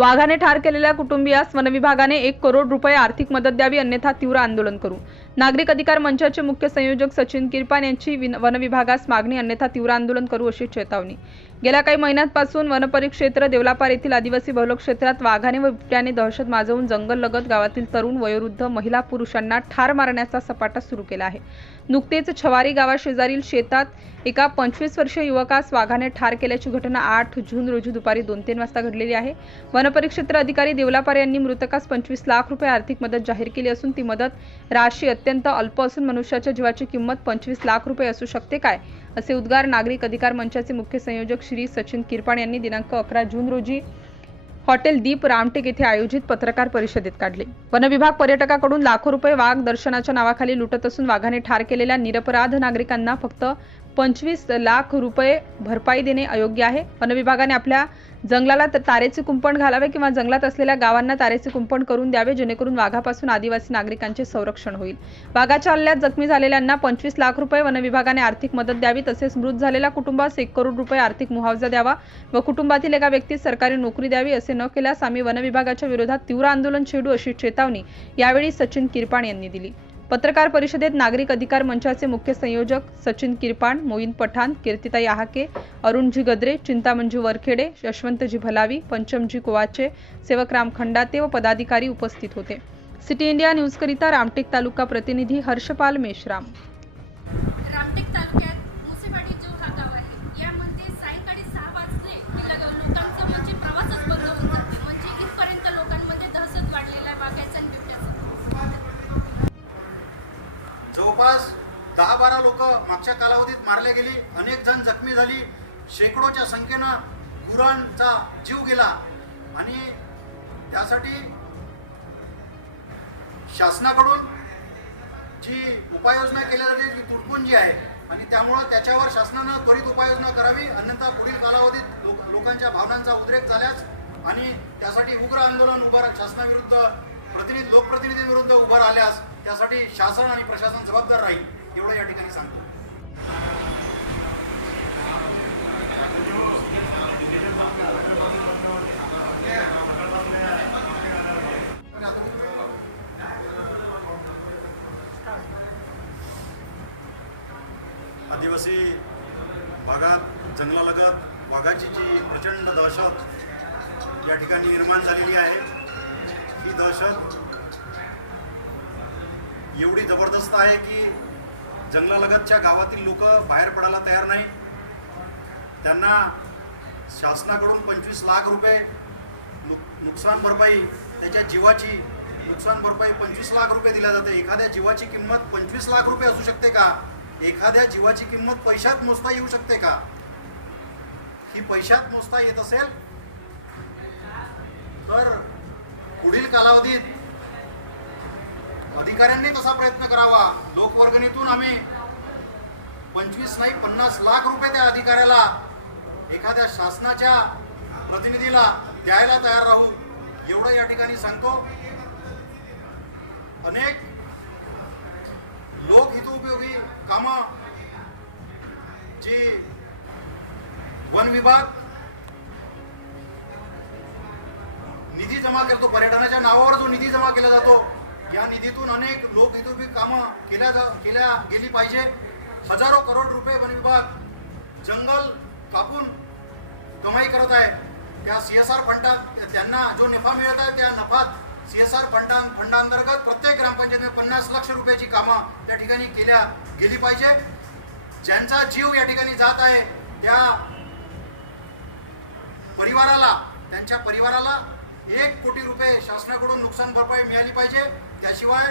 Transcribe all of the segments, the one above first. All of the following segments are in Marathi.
वाघाने ठार केलेल्या कुटुंबियास वनविभागाने एक करोड रुपये आर्थिक मदत द्यावी अन्यथा तीव्र आंदोलन करू. नागरिक अधिकार मंचाचे मुख्य संयोजक सचिन किरपान यांची वनविभागास मागणी अन्यथा तीव्र आंदोलन करू अशी चेतावणी. गेल्या काही महिन्यांपासून वनपरिक्षेत्र देवलापार येथील आदिवासी बहुल क्षेत्रात वाघाने व बिबट्याने दहशत माजवून जंगललगत गावातील तरुण वयोवृद्ध महिला पुरुषांना ठार मारण्याचा सपाटा सुरू केला आहे. नुकतेच छवारी गावाशेजारील शेतात एका पंचवीस वर्षीय युवकास वाघाने ठार केल्याची घटना आठ जून रोजी दुपारी दोन तीन वाजता घडलेली आहे. वनपरिक्षेत्र अधिकारी देवलापार यांनी मृतकास पंचवीस लाख रुपये आर्थिक मदत जाहीर केली असून ती मदत राशी अत्यंत अल्प असून मनुष्याच्या जीवाची किंमत पंचवीस लाख रुपये असू शकते काय? असे उद्गार नागरिक अधिकार मंचाचे मुख्य संयोजक श्री सचिन किरपाण यांनी दिनांक अकरा जून रोजी हॉटेल दीप रामटेक येथे आयोजित पत्रकार परिषदेत काढले. वनविभाग पर्यटकाकडून लाखो रुपये वाघ दर्शनाच्या नावाखाली लुटत असून वाघाने ठार केलेल्या निरपराध नागरिकांना फक्त पंचवीस लाख रुपये भरपाई देणे अयोग्य आहे. वनविभागाने आपल्या जंगलाला त- तारेचे कुंपण घालावे किंवा जंगलात असलेल्या गावांना तारेचे कुंपण करून द्यावे जेणेकरून वाघापासून आदिवासी नागरिकांचे संरक्षण होईल. वाघाच्या हल्ल्यात जखमी झालेल्यांना पंचवीस लाख रुपये वनविभागाने आर्थिक मदत द्यावी तसेच मृत झालेल्या कुटुंबास एक करोड रुपये आर्थिक मुआवजा द्यावा व कुटुंबातील एका व्यक्तीस सरकारी नोकरी द्यावी असे न केल्यास आम्ही वनविभागाच्या विरोधात तीव्र आंदोलन छेडू अशी चेतावणी यावेळी सचिन किरपाण यांनी दिली. पत्रकार परिषदेत नागरिक अधिकार मंचाचे मुख्य संयोजक सचिन किरपाण मोईन पठाण कीर्तिताई आहाके अरुणजी गद्रे चिंतामणजी वरखेडे यशवंतजी भलावी पंचमजी कोवाचे सेवकराम खंडाते व पदाधिकारी उपस्थित होते. सिटी इंडिया न्यूजकरिता रामटेक तालुका प्रतिनिधी हर्षपाल मेश्राम. जवळपास दहा बारा लोक मागच्या कालावधीत मारले गेली. अनेक जण जखमी झाली. शेकडोच्या संख्येनं गुरांचा जीव गेला. आणि त्यासाठी शासनाकडून जी उपाययोजना केल्या जाते ती तुटपुंजी आहे आणि त्यामुळं त्याच्यावर शासनानं त्वरित उपाययोजना करावी. अन्यथा पुढील कालावधीत लोक लोकांच्या भावनांचा उद्रेक झाल्यास आणि त्यासाठी उग्र आंदोलन उभं शासनाविरुद्ध प्रतिनिधी लोकप्रतिनिधींविरुद्ध उभं राहिल्यास त्यासाठी शासन आणि प्रशासन जबाबदार राहील एवढं या ठिकाणी सांगतो. आदिवासी भागात जंगलालगत वाघाची जी प्रचंड दहशत या ठिकाणी निर्माण झालेली आहे ही दहशत एवढी जबरदस्त आहे की जंगलालगतच्या गावातील लोक बाहेर पडायला तयार नाही. त्यांना शासनाकडून पंचवीस लाख रुपये नुकसान भरपाई त्याच्या जीवाची नुकसान भरपाई पंचवीस लाख रुपये दिल्या जाते. एखाद्या जीवाची किंमत पंचवीस लाख रुपये असू शकते का? एखाद्या जीवाची किंमत पैशात मोजता येऊ शकते का? ही पैशात मोजता येत असेल तर पुढील कालावधीत अधिकाऱ्यांनी तसा प्रयत्न करावा. लोकवर्गणीतून आम्ही पंचवीस नाही पन्नास लाख रुपये त्या अधिकाऱ्याला एखाद्या शासनाच्या प्रतिनिधीला द्यायला तयार राहू. एवढं या ठिकाणी सांगतो. अनेक लोकहितोपयोगी कामं जी वन विभाग निधी जमा करतो पर्यटनाच्या नावावर जो निधी जमा केला जातो या निधीतून अनेक लोकहितोपी कामं केल्या जा केल्या गेली पाहिजे. हजारो करोड रुपये वन विभाग जंगल कापून कमाई करत आहे. त्या सी एस आर फंडात त्यांना जो नफा मिळत आहे त्या नफात सी एस आर फंडा फंडांतर्गत प्रत्येक ग्रामपंचायतीने पन्नास लक्ष रुपयाची कामं त्या ठिकाणी केल्या गेली पाहिजे. ज्यांचा जीव या ठिकाणी जात आहे त्या परिवाराला त्यांच्या परिवाराला एक कोटी रुपये शासनाकडून नुकसान भरपाई मिळाली पाहिजे. त्याशिवाय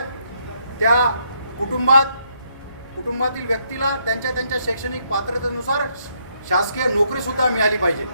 त्या कुटुंबात कुटुंबातील व्यक्तीला त्यांच्या त्यांच्या शैक्षणिक पात्रतेनुसार शासकीय नोकरीसुद्धा मिळाली पाहिजे.